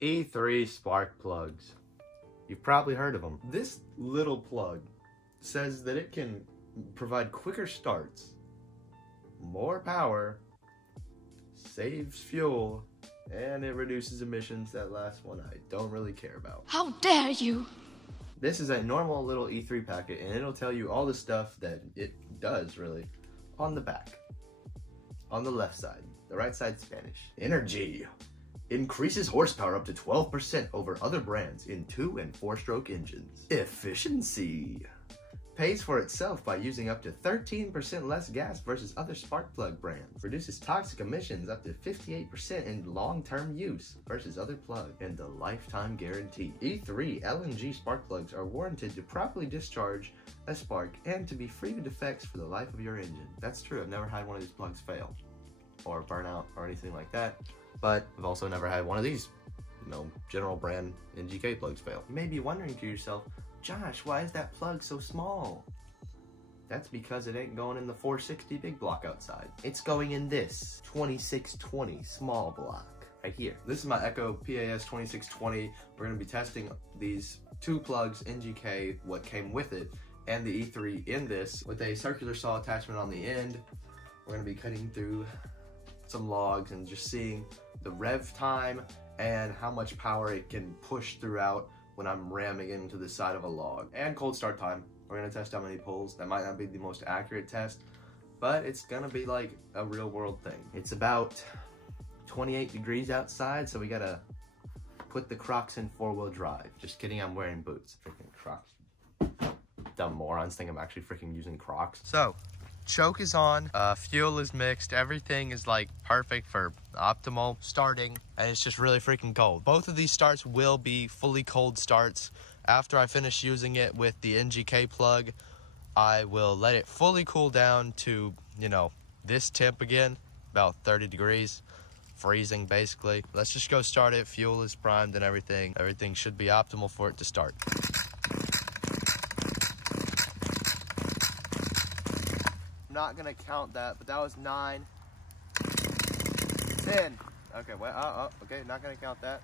E3 spark plugs. You've probably heard of them. This little plug says that it can provide quicker starts, more power, saves fuel, and it reduces emissions. That last one I don't really care about. How dare you! This is a normal little E3 packet, and it'll tell you all the stuff that it does, really, on the back. On the left side. The right side's Spanish. Energy. Increases horsepower up to 12% over other brands in 2- and 4-stroke engines. Efficiency. Pays for itself by using up to 13% less gas versus other spark plug brands. Reduces toxic emissions up to 58% in long-term use versus other plugs. And the lifetime guarantee. E3 LNG spark plugs are warranted to properly discharge a spark and to be free of defects for the life of your engine. That's true. I've never had one of these plugs fail or burn out or anything like that. But I've also never had one of these, general brand NGK plugs fail. You may be wondering to yourself, Josh, why is that plug so small? That's because it ain't going in the 460 big block outside. It's going in this 2620 small block right here. This is my Echo PAS-2620. We're gonna be testing these two plugs, NGK, what came with it, and the E3 in this with a circular saw attachment on the end. We're gonna be cutting through some logs and just seeing the rev time and how much power it can push throughout when I'm ramming into the side of a log. And cold start time. We're gonna test how many pulls. That might not be the most accurate test, but it's gonna be like a real world thing. It's about 28 degrees outside, so we gotta put the Crocs in 4-wheel drive. Just kidding, I'm wearing boots. Freaking Crocs. Dumb morons think I'm actually freaking using Crocs. So, choke is on, fuel is mixed, everything is like perfect for optimal starting, and it's just really freaking cold. Both of these starts will be fully cold starts. After I finish using it with the NGK plug, I will let it fully cool down to, this temp again, about 30 degrees, freezing basically. Let's just go start it. Fuel is primed and everything. Everything should be optimal for it to start. I'm not gonna count that, but that was 9, 10. Okay, well, okay, not gonna count that.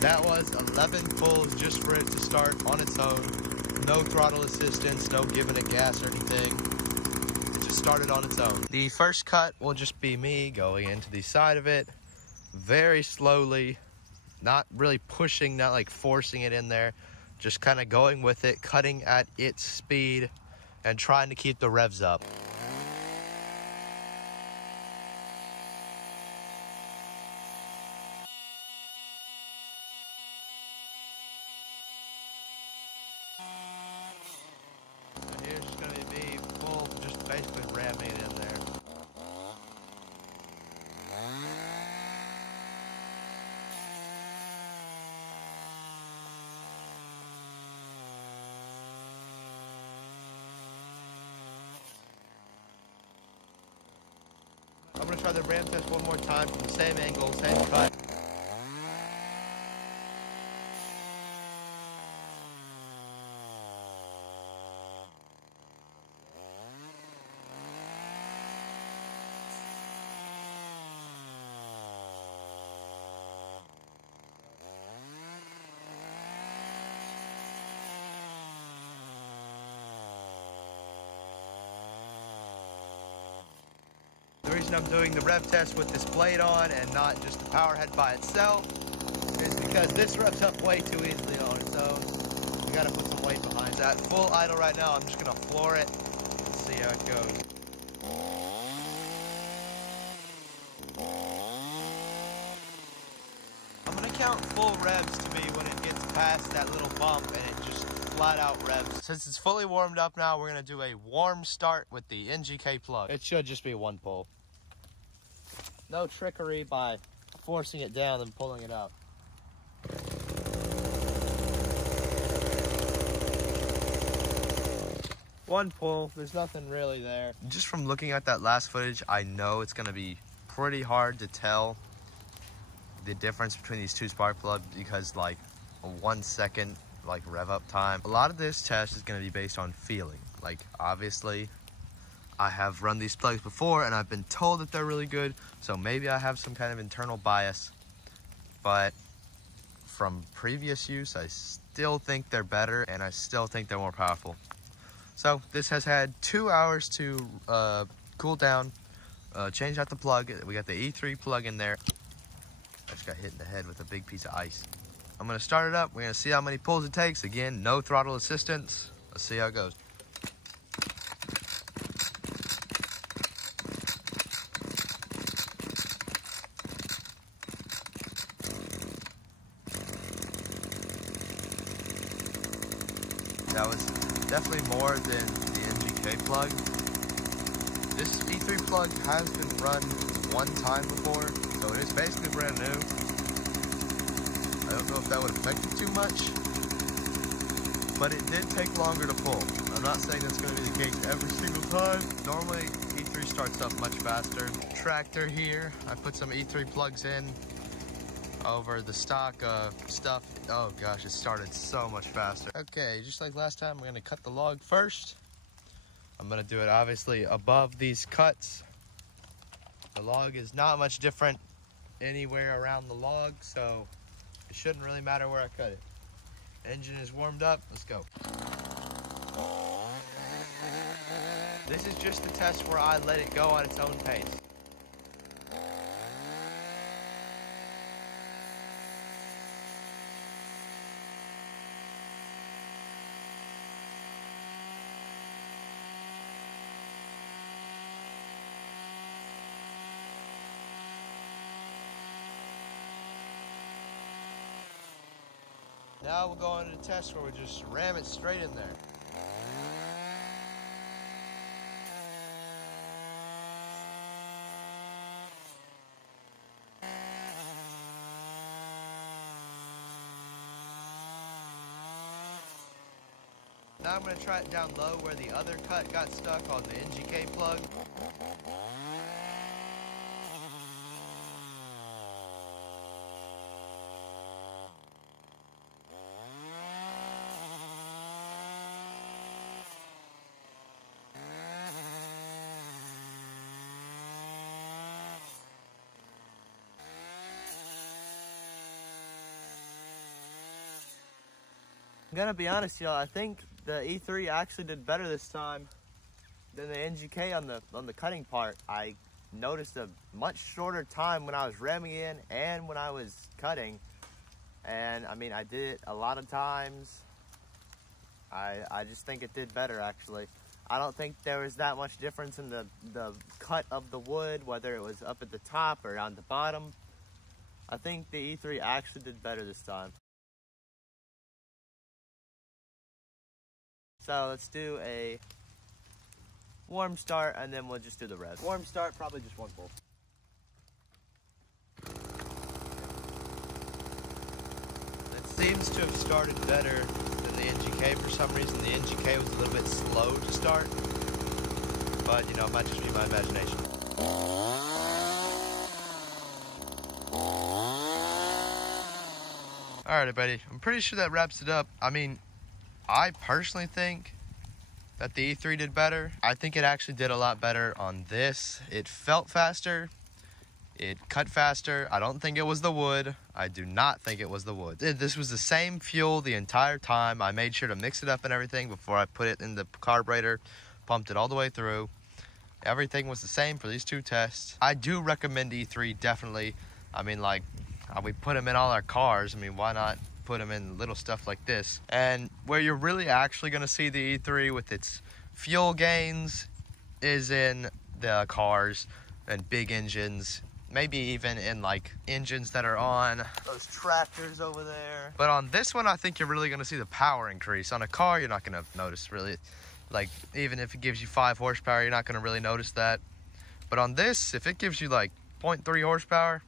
That was 11 pulls just for it to start on its own. No throttle assistance, no giving it gas or anything. It just started on its own. The first cut will just be me going into the side of it very slowly, not really pushing, not like forcing it in there, just kind of going with it, cutting at its speed and trying to keep the revs up. So here's just gonna be me full, just basically ramming it in there. I'm gonna try the ram test one more time from the same angle, same cut. The reason I'm doing the rev test with this blade on and not just the power head by itself is because this revs up way too easily on its own. You gotta put some weight behind it. At full idle right now, I'm just gonna floor it and see how it goes. I'm gonna count full revs to me when it gets past that little bump and it just flat out revs. Since it's fully warmed up now, we're gonna do a warm start with the NGK plug. It should just be one pull. No trickery by forcing it down and pulling it up. One pull, there's nothing really there. Just from looking at that last footage, I know it's gonna be pretty hard to tell the difference between these two spark plugs because like a 1 second rev up time. A lot of this test is going to be based on feeling. Like, obviously, I have run these plugs before and I've been told that they're really good, so maybe I have some kind of internal bias, but from previous use, I still think they're better and I still think they're more powerful. So this has had 2 hours to cool down, change out the plug. We got the E3 plug in there. I just got hit in the head with a big piece of ice. I'm gonna start it up. We're gonna see how many pulls it takes. Again, no throttle assistance. Let's see how it goes. That was definitely more than the NGK plug. This E3 plug has been run one time before, so it is basically brand new. I don't know if that would affect it too much, but it did take longer to pull. I'm not saying that's going to be the case every single time. Normally, E3 starts up much faster. Tractor here, I put some E3 plugs in over the stock stuff. Oh gosh, it started so much faster. Okay, just like last time, we're gonna cut the log first. I'm gonna do it obviously above these cuts. The log is not much different anywhere around the log, so it shouldn't really matter where I cut it. Engine is warmed up, let's go. This is just the test where I let it go at its own pace. Now we'll go into the test where we just ram it straight in there. Now I'm going to try it down low where the other cut got stuck on the NGK plug. I'm gonna be honest, y'all, I think the E3 actually did better this time than the NGK on the cutting part. I noticed a much shorter time when I was ramming in and when I was cutting. And I mean, I did it a lot of times. I just think it did better, actually. I don't think there was that much difference in the cut of the wood, whether it was up at the top or on the bottom. I think the E3 actually did better this time. So let's do a warm start and then we'll just do the rest. Warm start, probably just one pull. It seems to have started better than the NGK for some reason. The NGK was a little bit slow to start, but you know, it might just be my imagination. All right, everybody, I'm pretty sure that wraps it up. I mean, I personally think that the E3 did better. I think it actually did a lot better on this. It felt faster. It cut faster. I don't think it was the wood. I do not think it was the wood. This was the same fuel the entire time. I made sure to mix it up and everything before I put it in the carburetor. Pumped it all the way through. Everything was the same for these two tests. I do recommend E3, definitely. I mean, like, we put them in all our cars. I mean, why not put them in little stuff like this? And where you're really actually going to see the E3 with its fuel gains is in the cars and big engines, maybe even in like engines that are on those tractors over there. But on this one, I think you're really going to see the power increase. On a car, you're not going to notice really, like, even if it gives you 5 horsepower, you're not going to really notice that. But on this, if it gives you like 0.3 horsepower,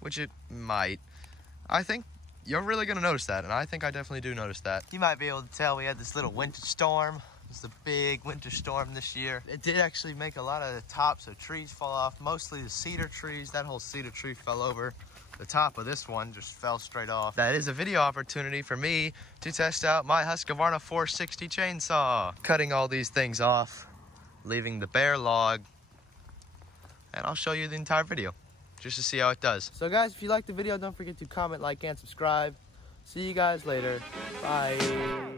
which it might, I think you're really going to notice that, and I think I definitely do notice that. You might be able to tell we had this little winter storm. It was a big winter storm this year. It did actually make a lot of the tops of trees fall off, mostly the cedar trees. That whole cedar tree fell over. The top of this one just fell straight off. That is a video opportunity for me to test out my Husqvarna 460 chainsaw. Cutting all these things off, leaving the bare log, and I'll show you the entire video just to see how it does. So guys, if you liked the video, don't forget to comment, like, and subscribe. See you guys later. Bye.